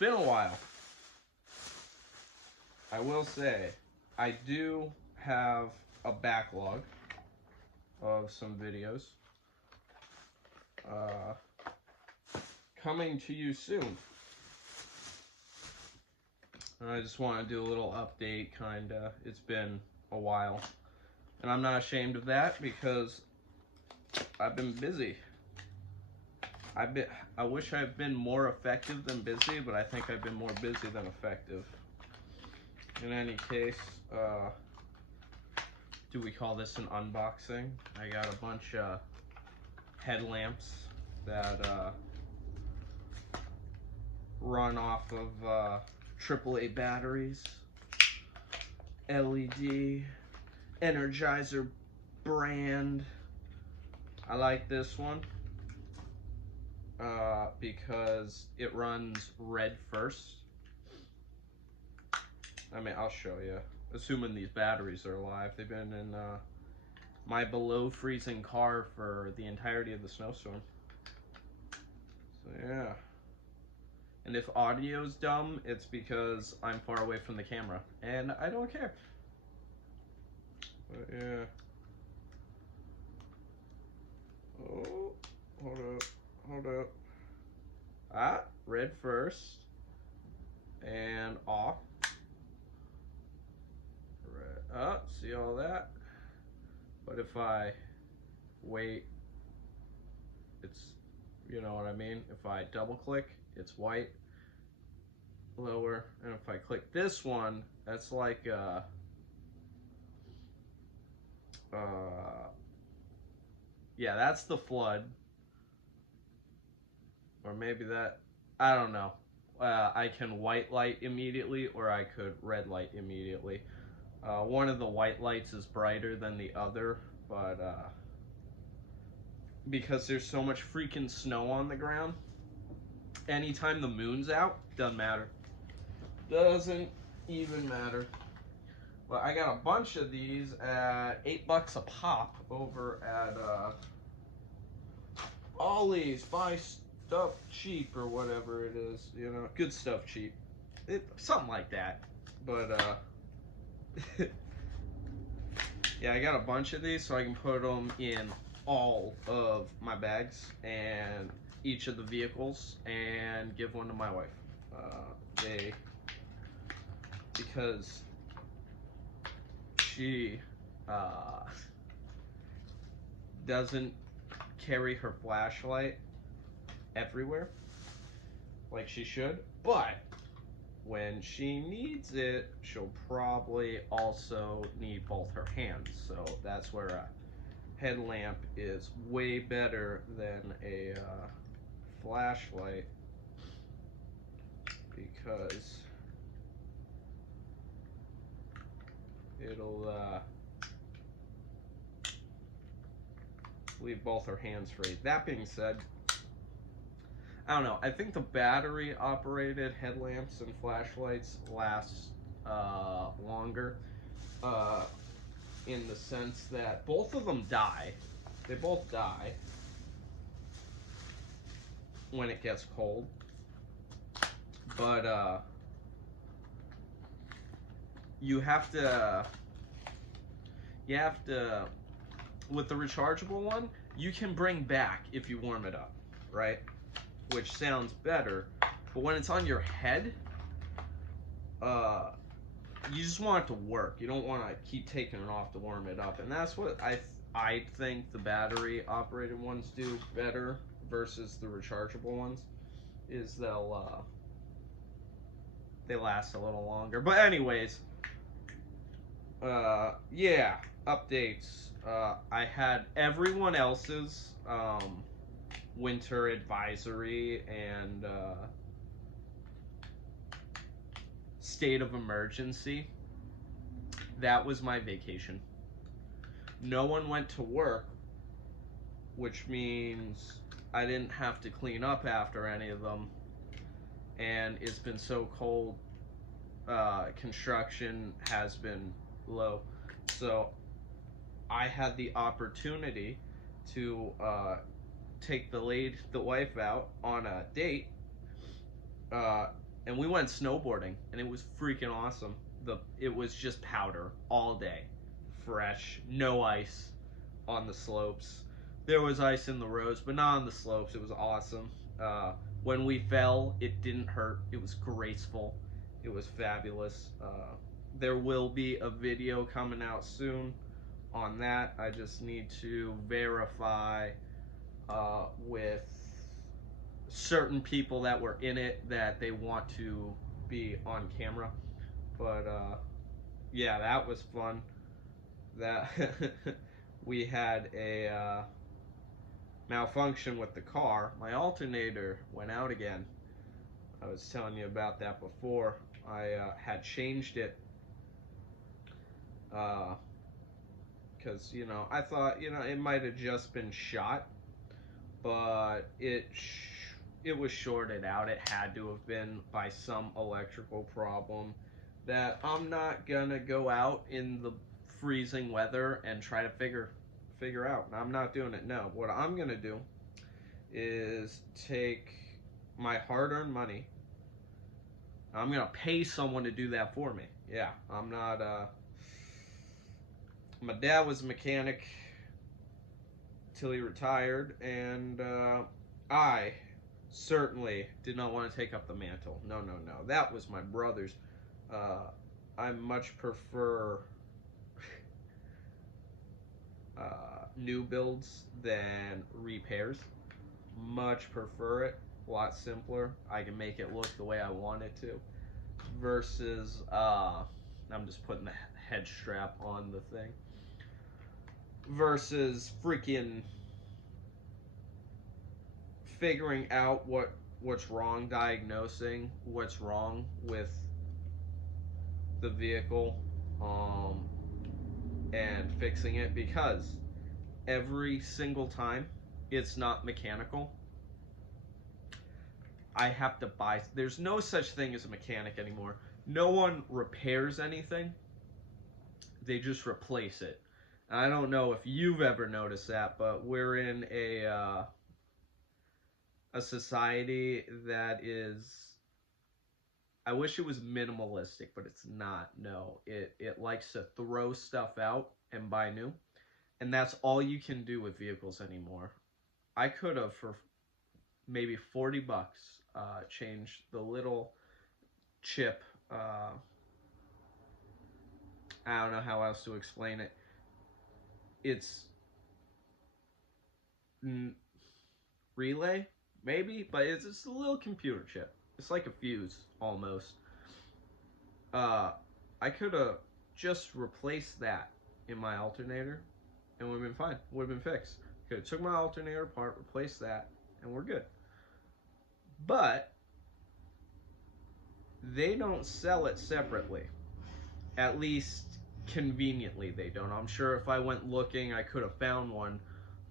been a while. I will say, I do have a backlog of some videos coming to you soon. And I just want to do a little update, kinda. It's been a while. And I'm not ashamed of that because I've been busy. I wish I've been more effective than busy, but I think I've been more busy than effective. In any case, do we call this an unboxing? I got a bunch of headlamps that run off of AAA batteries, LED, Energizer brand. I like this one because it runs red first. I mean, I'll show you. Assuming these batteries are alive. They've been in my below freezing car for the entirety of the snowstorm. So yeah. And if audio's dumb, it's because I'm far away from the camera. And I don't care. But yeah. Oh, hold up. Ah, red first. And off. Red, see all that? But if I wait, it's, you know what I mean? If I double click, it's white, lower. And if I click this one, that's like yeah, that's the flood. Or maybe that, I don't know. I can white light immediately, or I could red light immediately. One of the white lights is brighter than the other, but because there's so much freaking snow on the ground, anytime the moon's out, doesn't matter. Doesn't even matter. Well, I got a bunch of these at $8 a pop over at Ollie's. Buy stuff cheap or whatever it is, you know, good stuff cheap. Something like that. But yeah, I got a bunch of these so I can put them in all of my bags and each of the vehicles and give one to my wife. Because she doesn't carry her flashlight everywhere like she should, but when she needs it, she'll probably also need both her hands. So that's where a headlamp is way better than a flashlight, because it'll leave both her hands free. That being said, I don't know, I think the battery operated headlamps and flashlights last longer, in the sense that both of them die. They both die when it gets cold, but you have to, with the rechargeable one, you can bring back if you warm it up, right? Which sounds better, but when it's on your head, you just want it to work. You don't want to keep taking it off to warm it up, and that's what I think the battery operated ones do better versus the rechargeable ones, is they last a little longer. But anyways, yeah, updates. I had everyone else's winter advisory and state of emergency. That was my vacation. No one went to work, which means I didn't have to clean up after any of them. And it's been so cold, construction has been low. So I had the opportunity to take the wife out on a date and we went snowboarding, and it was freaking awesome. It was just powder all day, fresh, no ice on the slopes. There was ice in the roads, but not on the slopes. It was awesome. When we fell, it didn't hurt. It was graceful. It was fabulous. There will be a video coming out soon on that. I just need to verify with certain people that were in it that they want to be on camera. But yeah, that was fun. That we had a malfunction with the car. My alternator went out again. I was telling you about that before. I had changed it because I thought it might have just been shot, but it was shorted out. It had to have been by some electrical problem that I'm not gonna go out in the freezing weather and try to figure out. I'm not doing it. No, what I'm gonna do is take my hard-earned money. I'm gonna pay someone to do that for me. Yeah, I'm not. My dad was a mechanic till he retired, and I certainly did not want to take up the mantle. No, no, no. That was my brother's. I much prefer new builds than repairs. Much prefer it. A lot simpler. I can make it look the way I want it to. Versus, I'm just putting the head strap on the thing. Versus freaking figuring out what's wrong, diagnosing what's wrong with the vehicle, and fixing it, because every single time it's not mechanical, I have to buy. There's no such thing as a mechanic anymore. No one repairs anything. They just replace it. And I don't know if you've ever noticed that, but we're in a society that is, I wish it was minimalistic, but it's not. No, it likes to throw stuff out and buy new. And that's all you can do with vehicles anymore. I could have, for maybe $40, changed the little chip. I don't know how else to explain it. It's relay, maybe, but it's just a little computer chip. It's like a fuse, almost. I could have just replaced that in my alternator, and would have been fine. Would have been fixed. Could have took my alternator apart, replaced that, and we're good. But they don't sell it separately. At least conveniently they don't. I'm sure if I went looking, I could have found one.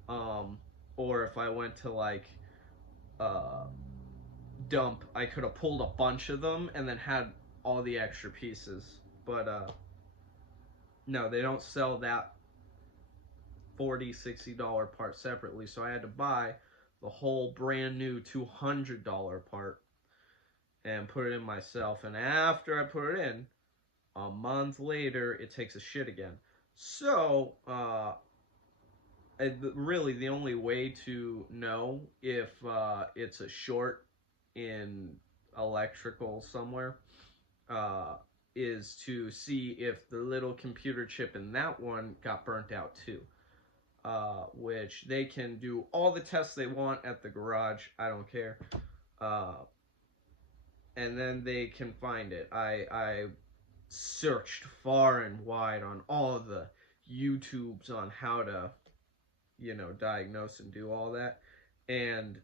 Or if I went to like dump, I could have pulled a bunch of them and then had all the extra pieces. But no, they don't sell that $40, $60 part separately. So I had to buy the whole brand new $200 part and put it in myself. And after I put it in, a month later, it takes a shit again. So, really, the only way to know if it's a short in electrical somewhere is to see if the little computer chip in that one got burnt out too. Which they can do all the tests they want at the garage. I don't care. And then they can find it. I searched far and wide on all the YouTubes on how to, diagnose and do all that. And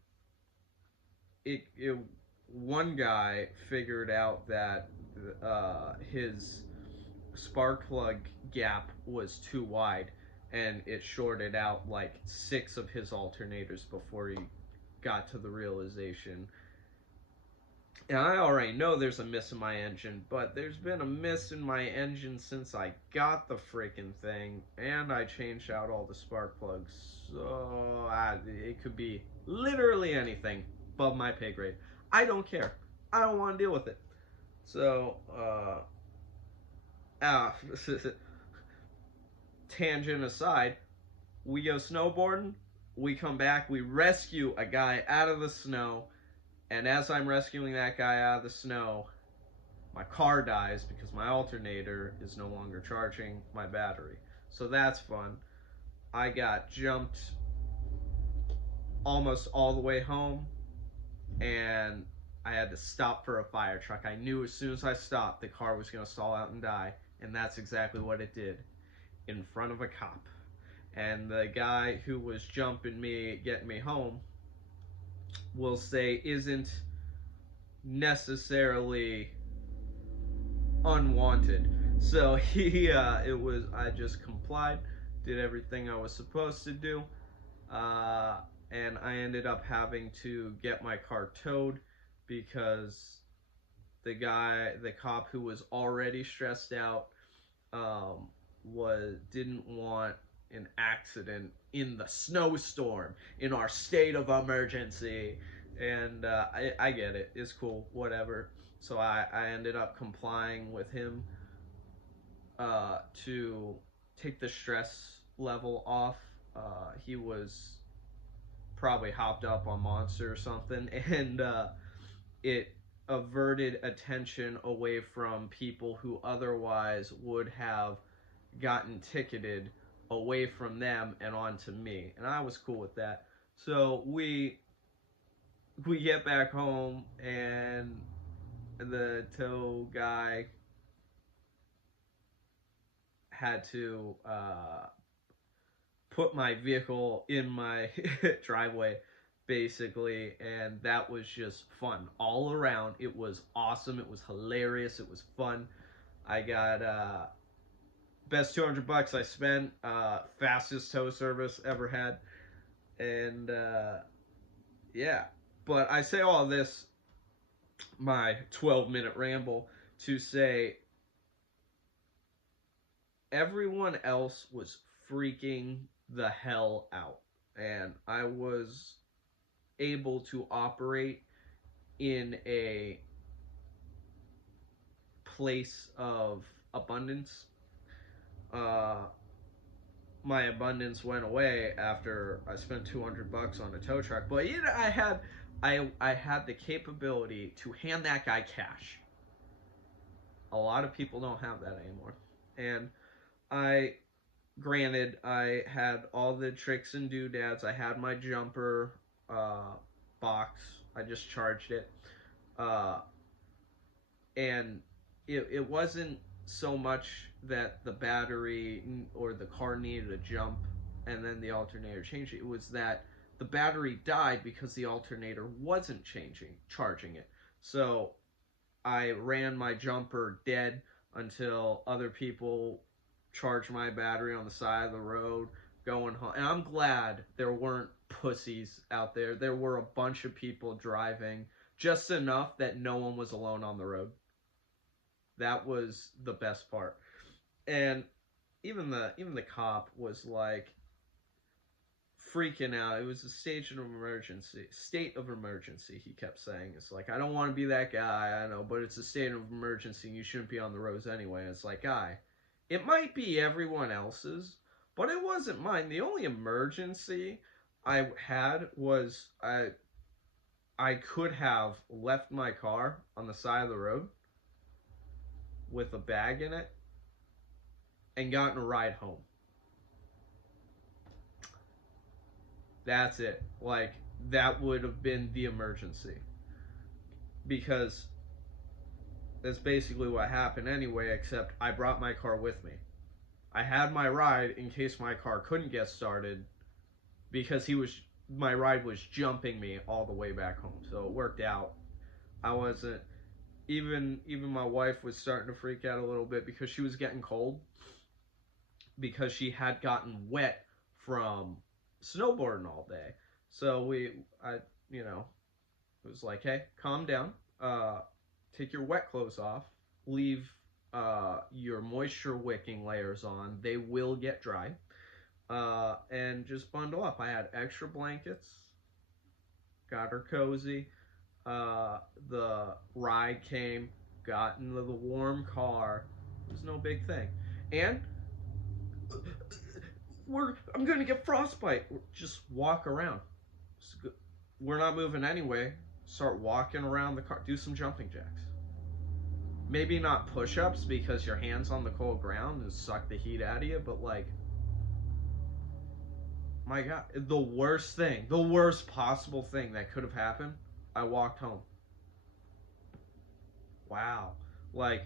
one guy figured out that his spark plug gap was too wide, and it shorted out like 6 of his alternators before he got to the realization. And I already know there's a miss in my engine, but there's been a miss in my engine since I got the freaking thing, and I changed out all the spark plugs. So it could be literally anything above my pay grade. I don't care. I don't want to deal with it. So, ah, tangent aside, we go snowboarding. We come back. We rescue a guy out of the snow. And as I'm rescuing that guy out of the snow, my car dies because my alternator is no longer charging my battery. So that's fun. I got jumped almost all the way home, and I had to stop for a fire truck. I knew as soon as I stopped, the car was going to stall out and die, and that's exactly what it did, in front of a cop. And the guy who was jumping me, getting me home, will say isn't necessarily unwanted. So it was, I just complied, did everything I was supposed to do, and I ended up having to get my car towed because the cop who was already stressed out, didn't want an accident in the snowstorm in our state of emergency. And I get it, it's cool, whatever. So I ended up complying with him, to take the stress level off. He was probably hopped up on Monster or something, and it averted attention away from people who otherwise would have gotten ticketed, away from them and onto me, and I was cool with that. So we get back home, and the tow guy had to put my vehicle in my driveway, basically, and that was just fun all around. It was awesome, it was hilarious, it was fun. I got best $200 I spent, fastest tow service ever had, and yeah. But I say all this, my 12-minute ramble, to say everyone else was freaking the hell out, and I was able to operate in a place of abundance. Uh, my abundance went away after I spent $200 on a tow truck, but you know, I had the capability to hand that guy cash. A lot of people don't have that anymore, and I granted, I had all the tricks and doodads. I had my jumper box. I just charged it, uh, and it wasn't so much that the battery or the car needed a jump and then the alternator changed it. It was that the battery died because the alternator wasn't charging it. So I ran my jumper dead until other people charged my battery on the side of the road going home. And I'm glad there weren't pussies out there. There were a bunch of people driving, just enough that no one was alone on the road. That was the best part. And even the cop was like freaking out. It was a state of emergency. State of emergency, he kept saying. It's like, I don't want to be that guy, I know, but it's a state of emergency and you shouldn't be on the roads anyway. And it's like, guy, it might be everyone else's, but it wasn't mine. The only emergency I had was I could have left my car on the side of the road with a bag in it and gotten a ride home. That's it. Like, that would have been the emergency. Because that's basically what happened anyway, except I brought my car with me. I had my ride in case my car couldn't get started, because my ride was jumping me all the way back home. So it worked out. I wasn't even my wife was starting to freak out a little bit because she was getting cold, because she had gotten wet from snowboarding all day. So I it was like, hey, calm down. Take your wet clothes off. Leave your moisture wicking layers on. They will get dry. And just bundle up. I had extra blankets. Got her cozy. The ride came, got into the warm car. It was no big thing. And I'm gonna get frostbite. Just walk around. We're not moving anyway. Start walking around the car. Do some jumping jacks. Maybe not push-ups because your hands on the cold ground and suck the heat out of you, but like, my God, the worst thing, the worst possible thing that could have happened, I walked home. Wow. Like,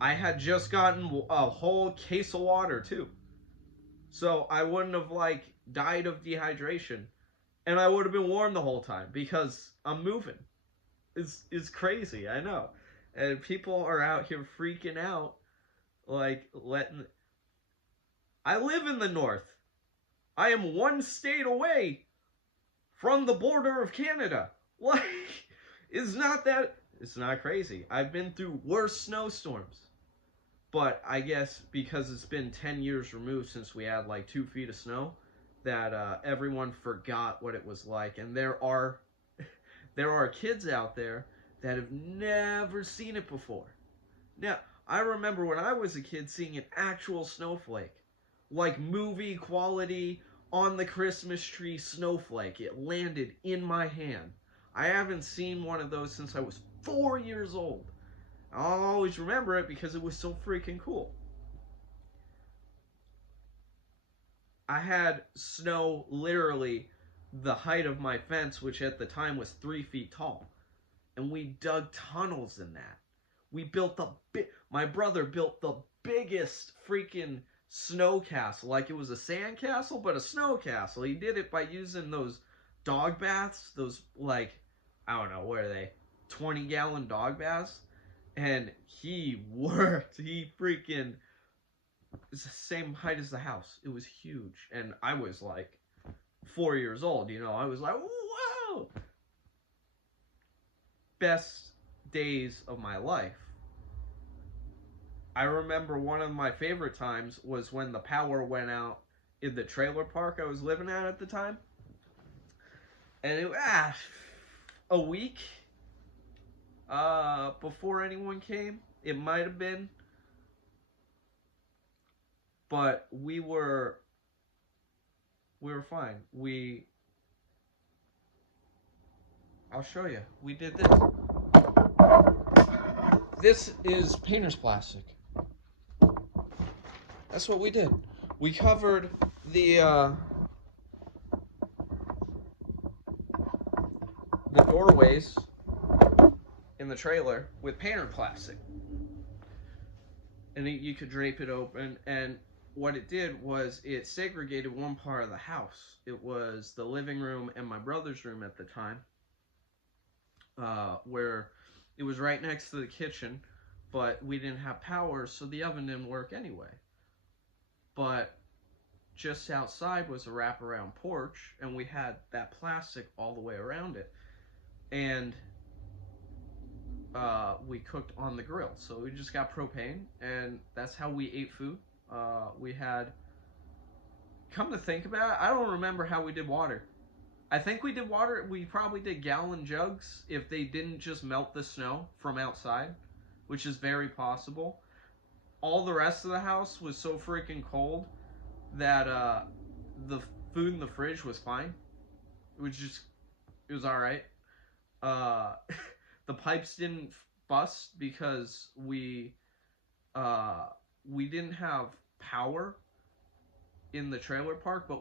I had just gotten a whole case of water too. So I wouldn't have like died of dehydration. And I would have been warm the whole time because I'm moving. It's crazy, I know. And people are out here freaking out, like letting. I live in the north. I am one state away from the border of Canada. Like, it's not crazy. I've been through worse snowstorms. But I guess because it's been 10 years removed since we had like 2 feet of snow, that everyone forgot what it was like. And there are kids out there that have never seen it before. Now, I remember when I was a kid seeing an actual snowflake. Like movie quality on the Christmas tree snowflake. It landed in my hand. I haven't seen one of those since I was 4 years old. I'll always remember it because it was so freaking cool. I had snow literally the height of my fence, which at the time was 3 feet tall. And we dug tunnels in that. We built my brother built the biggest freaking snow castle. Like it was a sand castle, but a snow castle. He did it by using those dog baths. Those, like, I don't know, what are they? 20-gallon dog baths. And he worked. He freaking... It's the same height as the house. It was huge. And I was like 4 years old, you know. I was like, whoa! Best days of my life. I remember one of my favorite times was when the power went out in the trailer park I was living at the time. And it a week before anyone came. It might have been. But we were fine. I'll show you. We did this. This is painter's plastic. That's what we did. We covered the doorways in the trailer with painter plastic. And you could drape it open, and what it did was it segregated one part of the house. It was the living room and my brother's room at the time, where it was right next to the kitchen, but we didn't have power, so the oven didn't work anyway. But just outside was a wraparound porch, and we had that plastic all the way around it. And we cooked on the grill. So we just got propane, and that's how we ate food. We had, come to think about it, I don't remember how we did water. I think we did water, we probably did gallon jugs if they didn't just melt the snow from outside, which is very possible. All the rest of the house was so freaking cold that the food in the fridge was fine. It was alright. The pipes didn't bust because we didn't have power in the trailer park, but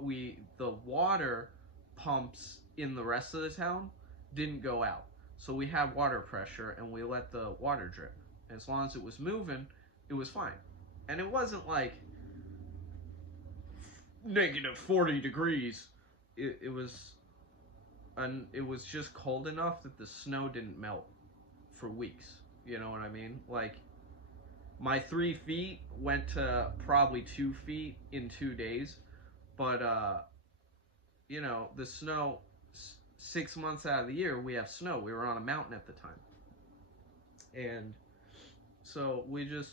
the water pumps in the rest of the town didn't go out. So we had water pressure, and we let the water drip. As long as it was moving, it was fine. And it wasn't like negative 40 degrees. It was just cold enough that the snow didn't melt for weeks. You know what I mean? Like, my 3 feet went to probably 2 feet in 2 days. But, you know, the snow, 6 months out of the year, we have snow. We were on a mountain at the time. And so we just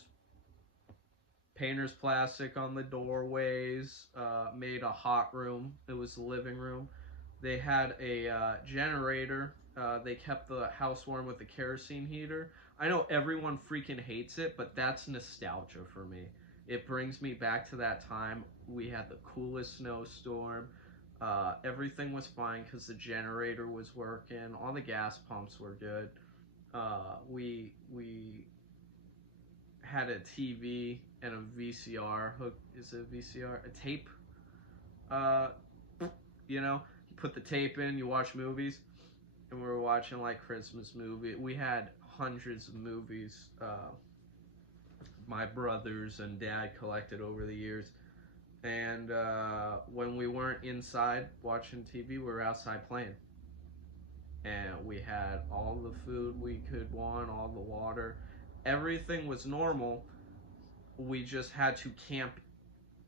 painter's plastic on the doorways, made a hot room. It was the living room. They had a generator. They kept the house warm with a kerosene heater. I know everyone freaking hates it, but that's nostalgia for me. It brings me back to that time. We had the coolest snowstorm. Everything was fine because the generator was working. All the gas pumps were good. We had a TV and a VCR hook. Is it a VCR? A tape. Uh, you know, you put the tape in. You watch movies, and we were watching like Christmas movie. We had hundreds of movies. My brothers and dad collected over the years. And when we weren't inside watching TV, we were outside playing. And we had all the food we could want, all the water. Everything was normal. We just had to camp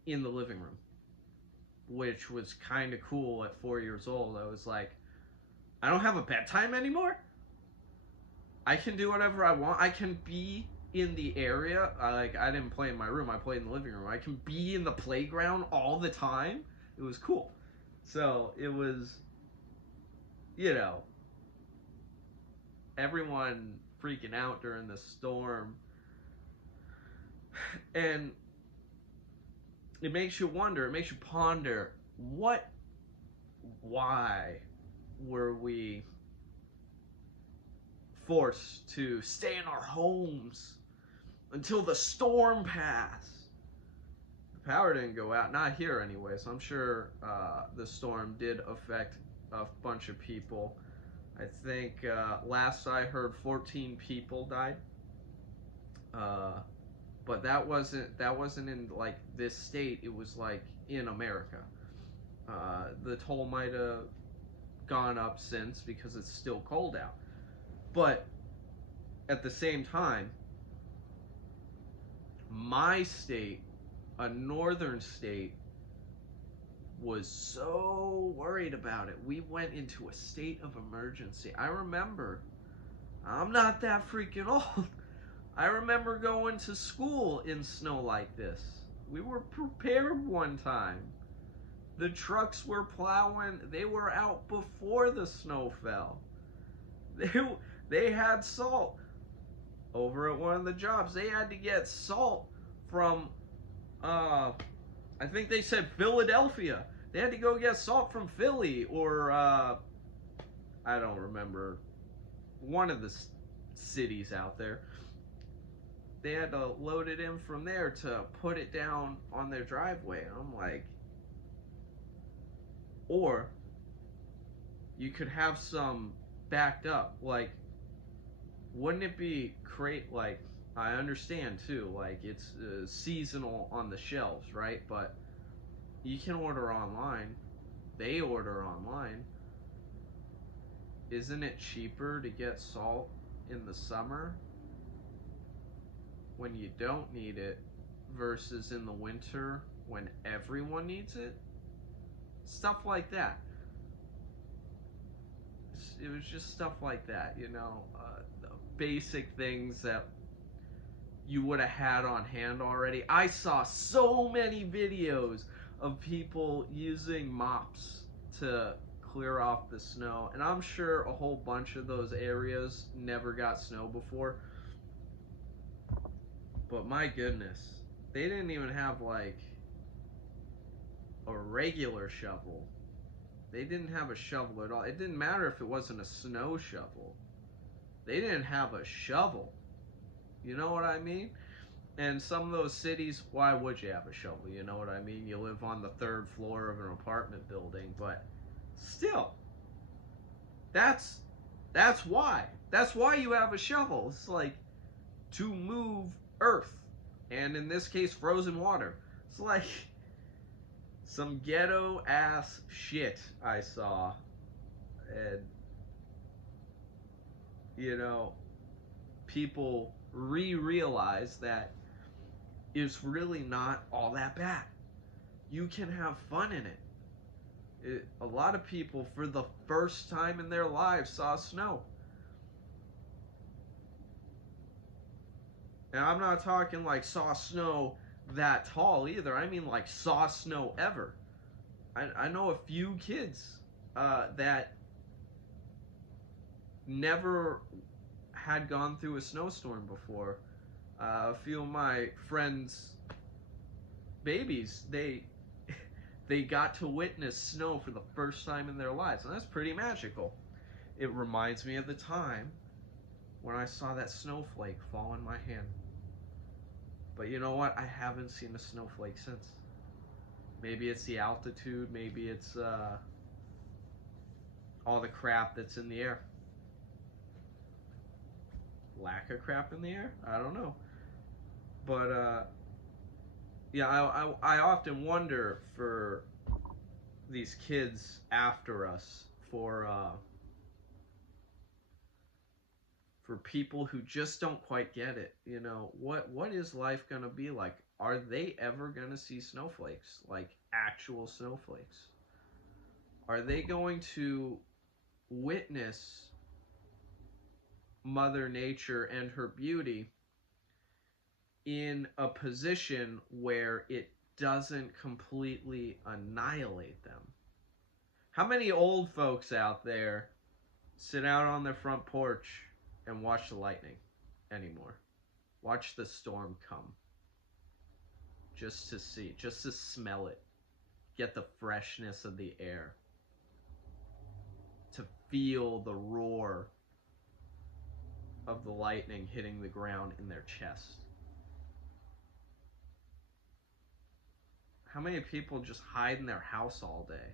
in the living room, which was kind of cool at 4 years old. I was like, I don't have a bedtime anymore? I can do whatever I want. I can be in the area. I didn't play in my room. I played in the living room. I can be in the playground all the time. It was cool. So it was, you know, everyone freaking out during the storm. And it makes you wonder, it makes you ponder, why were we forced to stay in our homes until the storm passed? The power didn't go out, not here anyway, so I'm sure the storm did affect a bunch of people. I think last I heard 14 people died. But that wasn't in like this state, it was like in America. The toll might have gone up since because it's still cold out. But at the same time, my state, a northern state, was so worried about it. We went into a state of emergency. I remember, I'm not that freaking old. I remember going to school in snow like this. We were prepared one time. The trucks were plowing. They were out before the snow fell. They had salt. Over at one of the jobs, they had to get salt from, I think they said Philadelphia. They had to go get salt from Philly or, I don't remember, one of the cities out there. They had to load it in from there to put it down on their driveway. And I'm like, or you could have some backed up. Like, wouldn't it be great? Like, I understand too, like it's seasonal on the shelves, right? But you can order online. They order online. Isn't it cheaper to get salt in the summer when you don't need it versus in the winter when everyone needs it? Stuff like that. It was just stuff like that, you know, basic things that you would have had on hand already. I saw so many videos of people using mops to clear off the snow, and I'm sure a whole bunch of those areas never got snow before. But my goodness, they didn't even have like a regular shovel. They didn't have a shovel at all. It didn't matter if it wasn't a snow shovel. They didn't have a shovel. You know what I mean? And some of those cities, why would you have a shovel? You know what I mean? You live on the 3rd floor of an apartment building, but still, that's why. That's why you have a shovel. It's like to move earth, and in this case, frozen water. It's like some ghetto ass shit I saw, and you know, people realize that it's really not all that bad. You can have fun in it. A lot of people, for the first time in their lives, saw snow. And I'm not talking like saw snow that tall either. I mean like saw snow ever. I know a few kids that never had gone through a snowstorm before. A few of my friends' babies, they got to witness snow for the first time in their lives, and that's pretty magical. It reminds me of the time when I saw that snowflake fall in my hand. But you know what? I haven't seen a snowflake since. Maybe it's the altitude, maybe it's all the crap that's in the air. Lack of crap in the air? I don't know. But yeah, I often wonder for these kids after us, for people who just don't quite get it. You know, what is life gonna be like? Are they ever gonna see snowflakes, like actual snowflakes? Are they going to witness Mother Nature and her beauty in a position where it doesn't completely annihilate them? How many old folks out there sit out on their front porch and watch the lightning anymore? Watch the storm come. Just to see, just to smell it. Get the freshness of the air. To feel the roar of the lightning hitting the ground in their chest. How many people just hide in their house all day?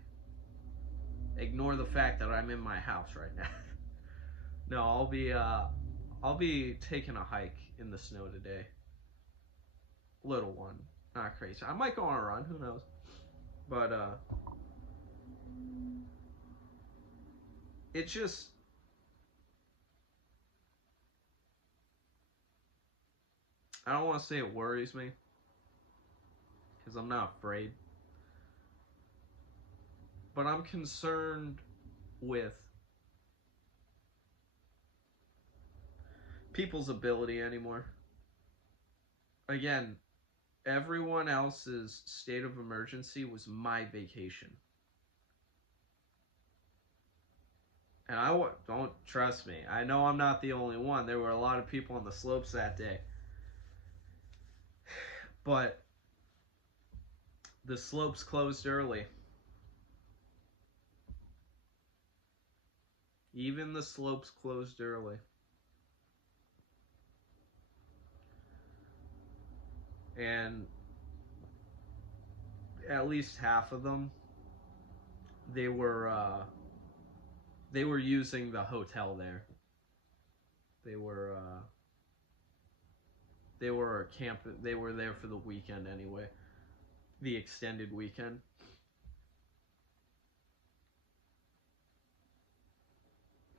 Ignore the fact that I'm in my house right now. No, I'll be taking a hike in the snow today. Little one, not crazy. I might go on a run, who knows? But it just, I don't want to say it worries me, because I'm not afraid. But I'm concerned with people's ability anymore. Again, everyone else's state of emergency was my vacation. And don't trust me. I know I'm not the only one. There were a lot of people on the slopes that day. But the slopes closed early. Even the slopes closed early. And at least half of them, they were using the hotel there. They were they were there for the weekend anyway. The extended weekend.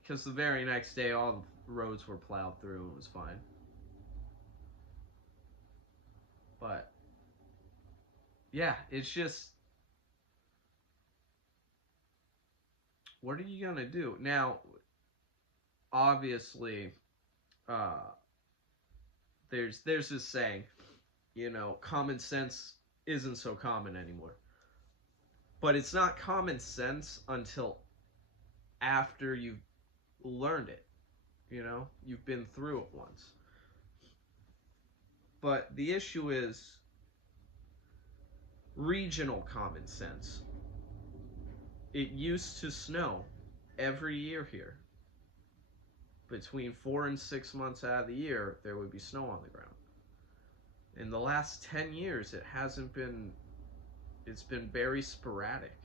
Because the very next day all the roads were plowed through and it was fine. But yeah, it's just, what are you gonna do? Now, obviously, there's this saying, you know, common sense isn't so common anymore. But it's not common sense until after you've learned it. You know, you've been through it once. But the issue is regional common sense. It used to snow every year here. Between 4 and 6 months out of the year, there would be snow on the ground. In the last 10 years, it's been very sporadic.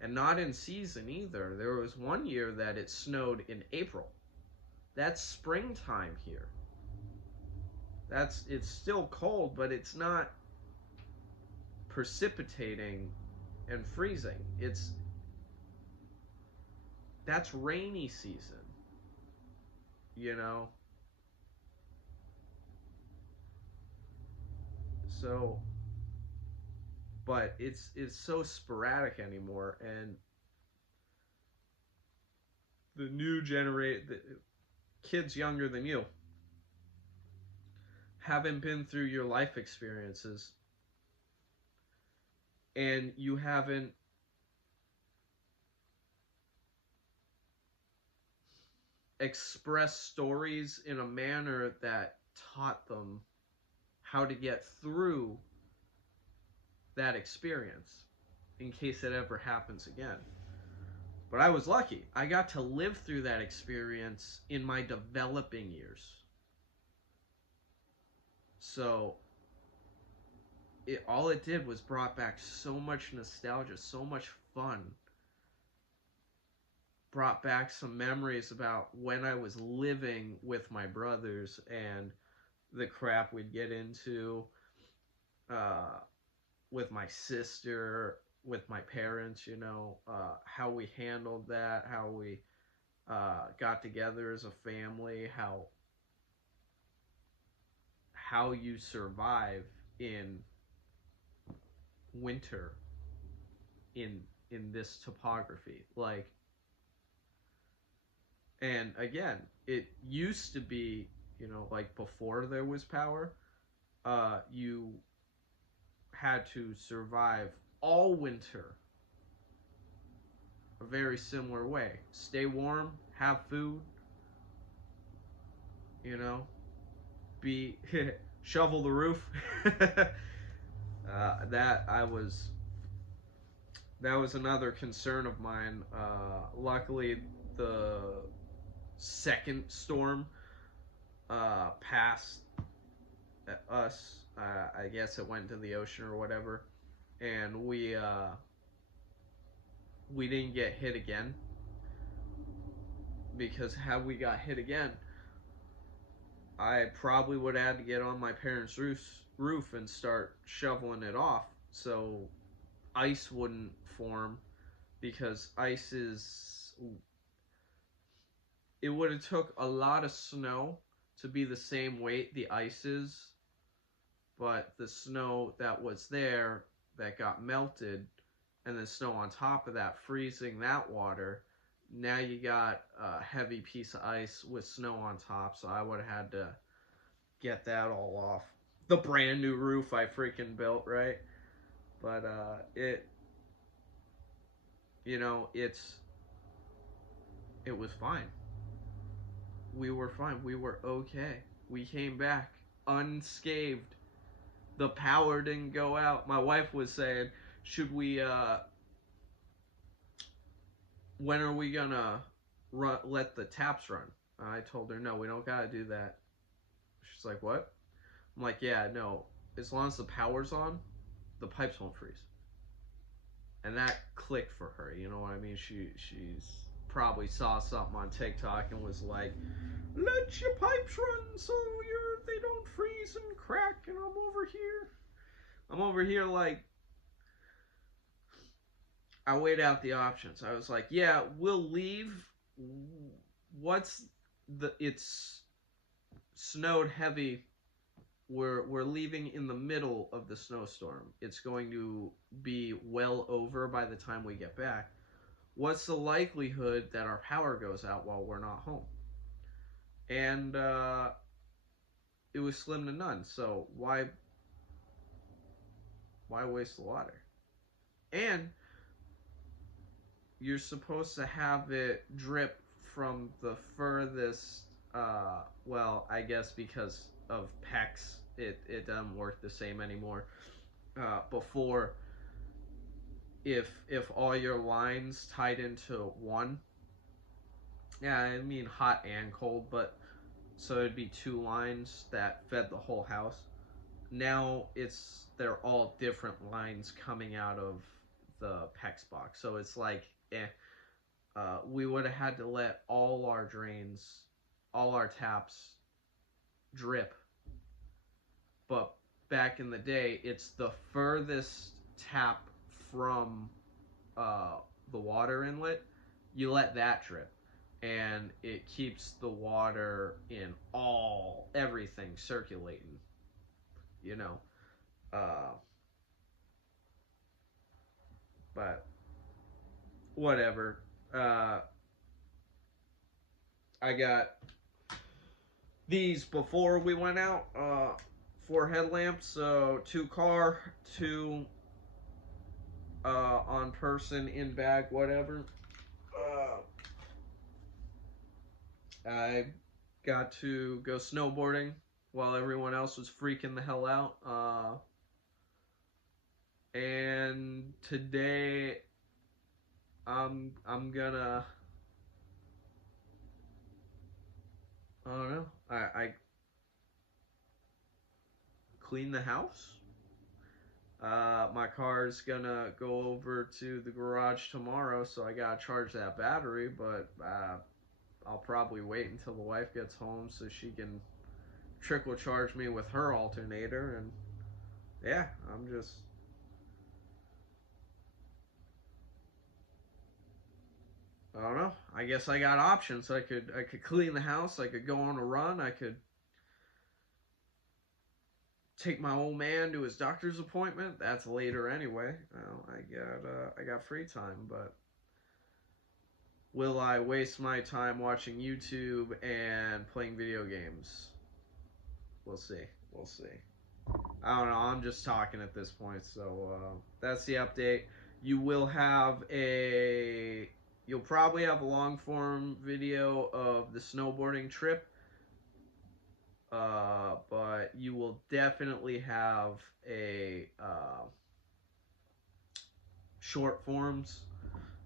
And not in season either. There was one year that it snowed in April. That's springtime here. It's still cold, but it's not precipitating and freezing. That's rainy season. You know? So, but it's so sporadic anymore, and the kids younger than you haven't been through your life experiences, and you haven't express stories in a manner that taught them how to get through that experience in case it ever happens again. But I was lucky. I got to live through that experience in my developing years. So all it did was brought back so much nostalgia, so much fun. Brought back some memories about when I was living with my brothers and the crap we'd get into with my sister, with my parents, you know, how we handled that, how we got together as a family, how you survive in winter in this topography. Like, and again, it used to be, you know, like before there was power, you had to survive all winter a very similar way. Stay warm, have food, you know, be shovel the roof. That was another concern of mine. Luckily, the second storm passed us. I guess it went to the ocean or whatever, and we didn't get hit again. Because had we got hit again, I probably would have had to get on my parents' roof and start shoveling it off so ice wouldn't form, because ice is, it would have took a lot of snow to be the same weight the ice is, but the snow that was there that got melted and the snow on top of that freezing that water, now you got a heavy piece of ice with snow on top, so I would have had to get that all off the brand new roof I freaking built, right? But it, you know, it was fine. We were fine. We were okay. We came back unscathed. The power didn't go out. My wife was saying, should we when are we gonna let the taps run? I told her, no, we don't gotta do that. She's like, what? I'm like, yeah, no, as long as the power's on, the pipes won't freeze. And that clicked for her, you know what I mean? She's probably saw something on TikTok and was like, let your pipes run so they don't freeze and crack. And I'm over here like, I weighed out the options. I was like, yeah, we'll leave. It's snowed heavy. We're leaving in the middle of the snowstorm. It's going to be well over by the time we get back. What's the likelihood that our power goes out while we're not home? And it was slim to none. So why waste the water? And you're supposed to have it drip from the furthest, well, I guess because of PEX, it doesn't work the same anymore. Before, if all your lines tied into one, yeah, I mean hot and cold, but so it'd be two lines that fed the whole house. Now they're all different lines coming out of the PEX box, so it's like, we would have had to let all our drains, all our taps drip. But back in the day, it's the furthest tap from the water inlet. You let that drip, and it keeps the water in everything circulating, you know. But whatever. I got these before we went out. 4 headlamps, so 2 car, 2 on person, in bag, whatever. I got to go snowboarding while everyone else was freaking the hell out. And today I'm gonna, I don't know. I clean the house. My car's gonna go over to the garage tomorrow, so I gotta charge that battery. But I'll probably wait until the wife gets home so she can trickle charge me with her alternator. And yeah, I'm just, I don't know. I guess I got options. I could clean the house. I could go on a run. I could take my old man to his doctor's appointment. That's later anyway. I got free time, but will I waste my time watching YouTube and playing video games? We'll see. We'll see. I don't know. I'm just talking at this point. So that's the update. You will have a. You'll probably have a long form video of the snowboarding trip. But you will definitely have a short forms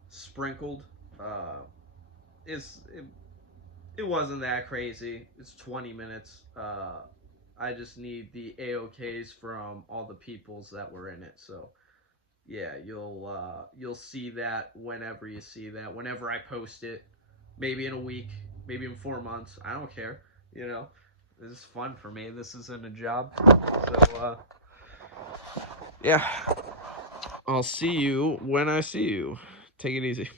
sprinkled. It's it wasn't that crazy. It's 20 minutes. I just need the AOKs from all the peoples that were in it. So yeah, you'll see that whenever you see that. Whenever I post it, maybe in a week, maybe in 4 months. I don't care. You know, this is fun for me. This isn't a job. So yeah, I'll see you when I see you. Take it easy.